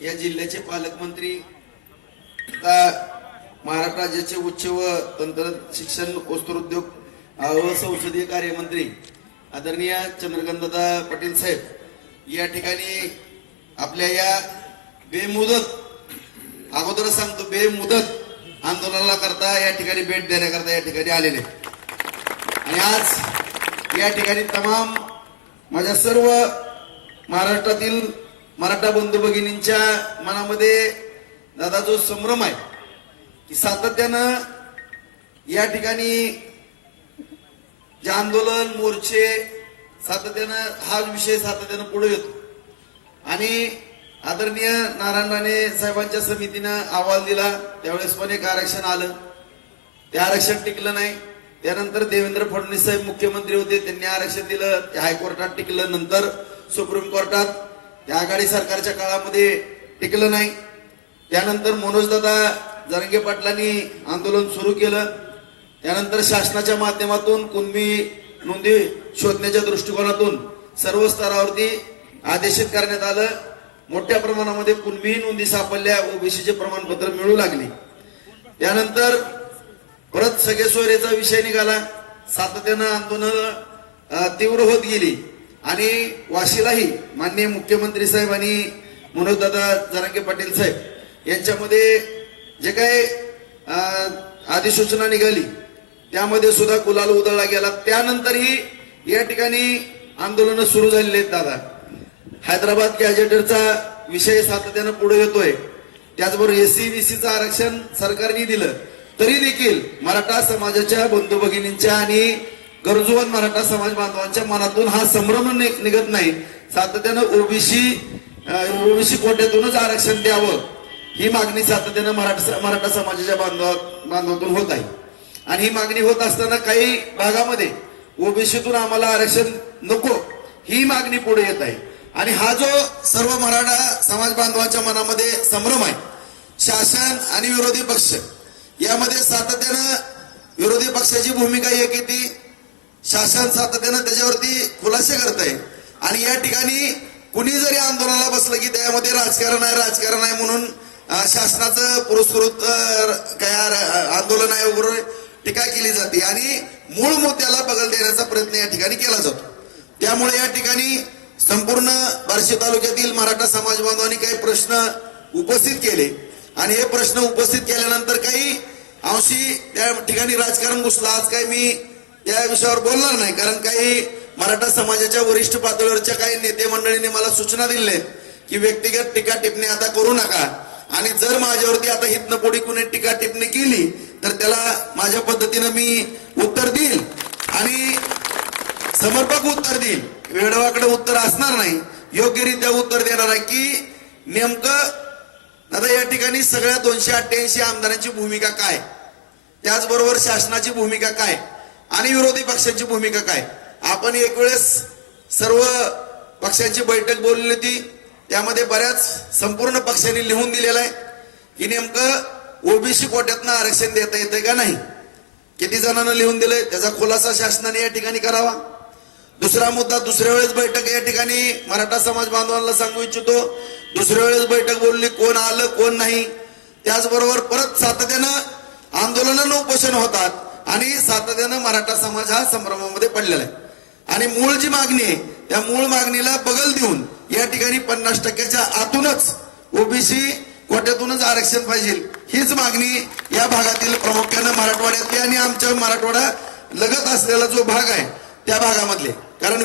या जिल्ह्याचे पालकमंत्री महाराष्ट्र राज्याचे उच्च व तंत्र शिक्षण वस्त्रोद्योग व संसदीय कार्यमंत्री आदरणीय चंद्रकांतदादा पाटील साहेब या ठिकाणी आपल्या या बेमुदत अगोदर सांगतो बेमुदत आंदोलनाला करता या ठिकाणी भेट देण्याकरता या ठिकाणी आलेले आणि आज या ठिकाणी तमाम माझ्या सर्व महाराष्ट्रातील मराठा बंधू भगिनींच्या मनामध्ये दादा जो संभ्रम आहे की सातत्यानं या ठिकाणी जे आंदोलन मोर्चे सातत्यानं हा विषय सातत्यानं पुढे येतो आणि आदरणीय नारायण राणे साहेबांच्या समितीनं अहवाल दिला त्यावेळेस पण एक आरक्षण आलं ते आरक्षण टिकलं नाही त्यानंतर देवेंद्र फडणवीस साहेब मुख्यमंत्री होते त्यांनी आरक्षण दिलं ते हायकोर्टात टिकलं नंतर सुप्रीम कोर्टात त्या आघाडी सरकारच्या काळामध्ये टिकलं नाही त्यानंतर मनोजदादा जरांगे पाटलांनी आंदोलन सुरू केलं त्यानंतर शासनाच्या माध्यमातून कुणबी नोंदी शोधण्याच्या दृष्टिकोनातून सर्व स्तरावरती आदेशित करण्यात आलं मोठ्या प्रमाणामध्ये कुणबी नोंदी सापडल्या ओबीसीचे प्रमाणपत्र मिळू लागले त्यानंतर परत सगळे सोयरेचा विषय निघाला सातत्यानं आंदोलन तीव्र होत गेली आणि वाशीलाही माननीय मुख्यमंत्री साहेब आणि मनोजदादा जरांगे पाटील साहेब यांच्यामध्ये जे काही अधिसूचना निघाली त्यामध्ये सुद्धा गुलाल उधळला गेला त्यानंतरही या ठिकाणी आंदोलन सुरू झालेले आहेत दादा हैदराबाद गॅजेटरचा विषय सातत्यानं पुढे येतोय त्याचबरोबर एससी-बीसीचं आरक्षण सरकारने दिलं तरी देखील मराठा समाजाच्या बंधू भगिनींच्या आणि गरजूवंत मराठा समाज बांधवांच्या मनातून हा संभ्रम निघत नाही सातत्यानं ओबीसी कोट्यातूनच आरक्षण द्यावं ही मागणी सातत्यानं मराठा समाजाच्या बांधवातून होत आहे आणि ही मागणी होत असताना काही भागामध्ये ओबीसीतून आम्हाला आरक्षण नको ही मागणी पुढे येत आहे आणि हा जो सर्व मराठा समाज बांधवांच्या मनामध्ये संभ्रम आहे शासन आणि विरोधी पक्ष यामध्ये सातत्यानं विरोधी पक्षाची भूमिका एक येते शासन सातत्यानं त्याच्यावरती खुलासे करत आहे आणि या ठिकाणी कुणी जरी आंदोलनाला बसलं की त्यामध्ये राजकारण आहे म्हणून शासनाचं पुरस्कृत काय आंदोलन आहे वगैरे टीका केली जाते आणि मूळ मुद्द्याला बगल देण्याचा प्रयत्न या ठिकाणी केला जातो त्यामुळे या ठिकाणी संपूर्ण बार्शी तालुक्यातील मराठा समाज बांधवांनी काही प्रश्न उपस्थित केले आणि हे प्रश्न उपस्थित केल्यानंतर काही अंशी त्या ठिकाणी राजकारण घुसलं आज काही मी या विषयावर बोलणार नाही कारण काही मराठा समाजाच्या वरिष्ठ पातळीवरच्या काही नेते मंडळींनी मला सूचना दिल्या की व्यक्तिगत टीका टिप्पणी आता करू नका आणि जर माझ्यावरती आता हितनं पुढे कुणी टीका टिप्पणी केली तर त्याला माझ्या पद्धतीनं मी उत्तर देईल आणि समर्पक उत्तर देईल वेळवाकडे उत्तर असणार नाही योग्यरित्या उत्तर देणार आहे की नेमकं आता या ठिकाणी सगळ्या 288 आमदारांची भूमिका काय त्याचबरोबर शासनाची भूमिका काय आणि विरोधी पक्षांची भूमिका काय आपण एक वेळेस सर्व पक्षांची बैठक बोलली होती त्यामध्ये बऱ्याच संपूर्ण पक्षांनी लिहून दिलेलं आहे की नेमकं ओबीसी कोट्यातनं आरक्षण देता येतंय का नाही किती जणांना लिहून दिलंय त्याचा खुलासा शासनाने या ठिकाणी करावा दुसरा मुद्दा दुसऱ्या वेळेस बैठक या ठिकाणी मराठा समाज बांधवांना सांगू इच्छितो दुसऱ्या वेळेस बैठक बोलली कोण आलं कोण नाही त्याचबरोबर परत सातत्यानं आंदोलनानं उपोषण होतात आणि सातत्यानं मराठा समाज हा संभ्रमामध्ये पडलेला आहे आणि मूळ जी मागणी आहे त्या मूळ मागणीला बगल देऊन या ठिकाणी 50% आतूनच ओबीसी कोट्यातूनच आरक्षण पाहिजे हीच मागणी या भागातील प्रामुख्यानं मराठवाड्यातली आणि आमच्या मराठवाडा लगत असलेला जो भाग आहे त्या भागामधले कारण